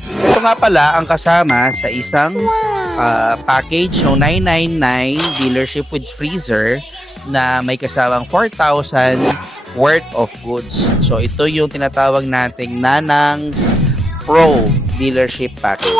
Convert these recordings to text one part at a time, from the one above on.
Ito nga pala ang kasama sa isang package no 999 dealership with freezer na may kasamang 4,000 worth of goods. So ito yung tinatawag nating Nanang's Pro dealership package.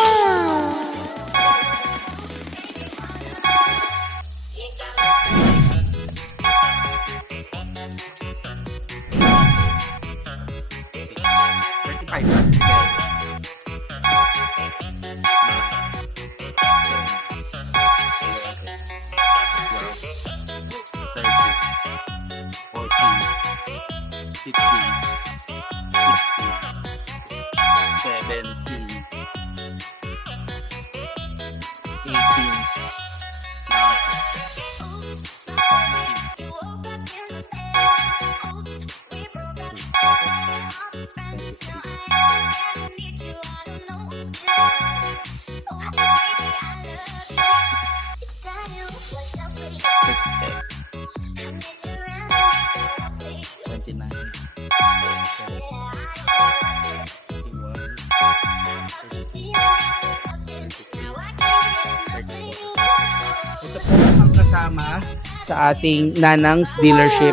Ito po ang kasama sa ating Nanang's dealership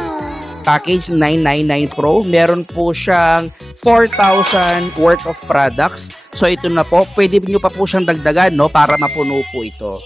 package 999 Pro. Meron po siyang 4,000 worth of products. So ito na po, pwede nyo pa po siyang dagdagan no, para mapuno po ito.